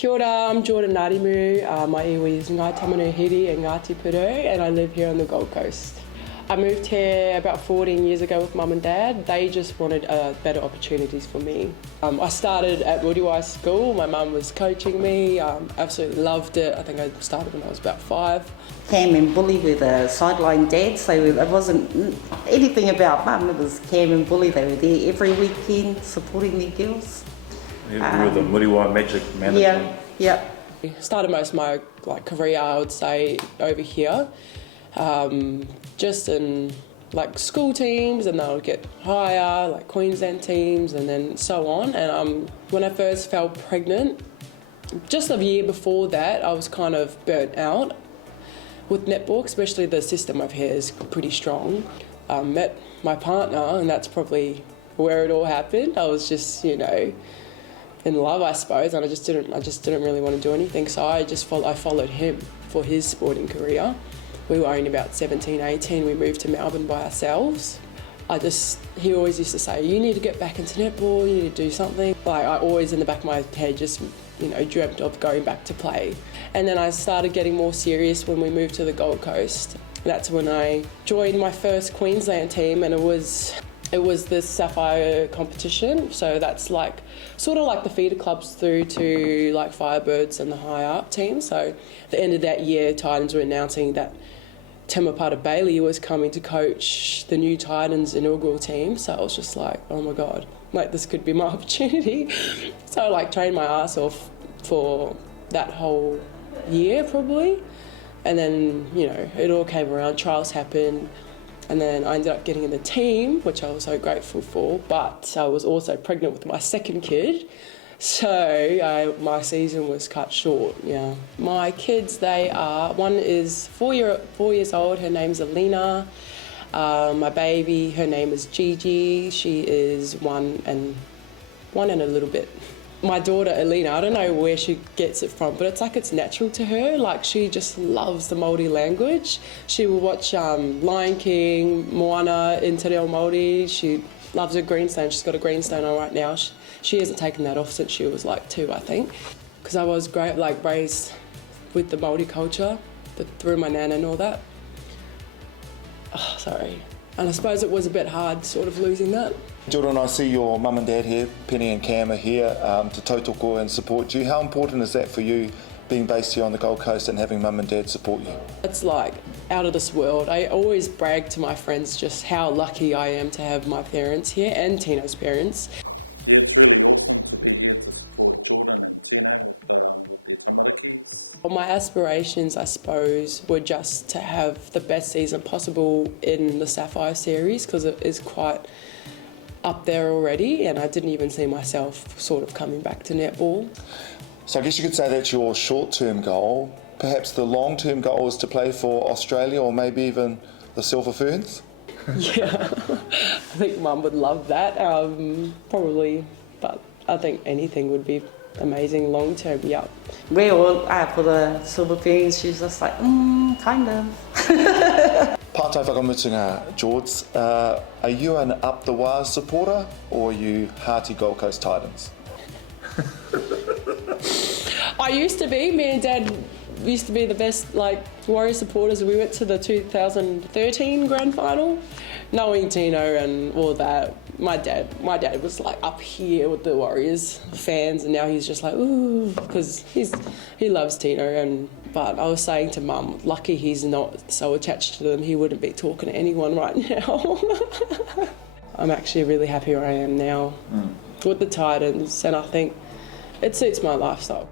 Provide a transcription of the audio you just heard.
Kia ora, I'm Ngarimu. My iwi is Ngāi Tamanui and Ngāti Puru, and I live here on the Gold Coast. I moved here about 14 years ago with Mum and Dad. They just wanted better opportunities for me. I started at Muriwai school. My mum was coaching me. Absolutely loved it. I think I started when I was about 5. Cam and Bully were the sideline dads, so it wasn't anything about Mum. It was Cam and Bully. They were there every weekend supporting their girls. You were the Muriwai Magic Management. Yeah. Started most of my career, I would say, over here. Just in school teams, and they'll get higher, like Queensland teams, and then so on. And when I first fell pregnant, just a year before that, I was kind of burnt out with netball, especially the system over here is pretty strong. Met my partner, and that's probably where it all happened. I was just, in love, I suppose, and I just didn't really want to do anything. So I followed him for his sporting career. We were only about 17, 18. We moved to Melbourne by ourselves. He always used to say, you need to get back into netball, you need to do something. I always in the back of my head just, dreamt of going back to play. And then I started getting more serious when we moved to the Gold Coast. That's when I joined my first Queensland team, and it was the Sapphire competition. So that's sort of like the feeder clubs through to Firebirds and the higher up teams. So at the end of that year, Titans were announcing that Temapata Bailey was coming to coach the new Titans inaugural team. So I was just like, oh my God, this could be my opportunity. So I trained my ass off for that whole year probably. And then, it all came around, trials happened. And then I ended up getting in the team, which I was so grateful for, but I was also pregnant with my second kid. So my season was cut short, yeah. My kids, one is 4 years old, her name's Alina. My baby, her name is Gigi. She is one and a little bit. My daughter, Alina, I don't know where she gets it from, but it's natural to her. She just loves the Māori language. She will watch Lion King, Moana in Te Reo Māori. She loves her greenstone. She's got a greenstone on right now. She hasn't taken that off since she was 2, I think. Because I was raised with the Māori culture through my nana and all that. Oh, sorry. And I suppose it was a bit hard sort of losing that. Jordan, I see your mum and dad here, Penny and Cam are here to tautoko and support you. How important is that for you, being based here on the Gold Coast and having mum and dad support you? It's out of this world. I always brag to my friends just how lucky I am to have my parents here and Tino's parents. Well, my aspirations, I suppose, were just to have the best season possible in the Sapphire series, because it is quite up there already, and I didn't even see myself sort of coming back to netball. So I guess you could say that's your short-term goal. Perhaps the long-term goal is to play for Australia or maybe even the Silver Ferns? Yeah, I think Mum would love that, probably, but I think anything would be amazing long-term, yeah. We all for the Silver Ferns, she's just kind of. Pātai whakamutunga, George. Are you an Up the Wā supporter or are you hearty Gold Coast Titans? I used to be. Me and Dad used to be the best Warrior supporters. We went to the 2013 grand final, knowing Tino and all that. My dad was up here with the Warriors fans, and now he's just ooh, because he loves Tino. But I was saying to Mum, lucky he's not so attached to them, he wouldn't be talking to anyone right now. I'm actually really happy where I am now with the Titans, and I think it suits my lifestyle.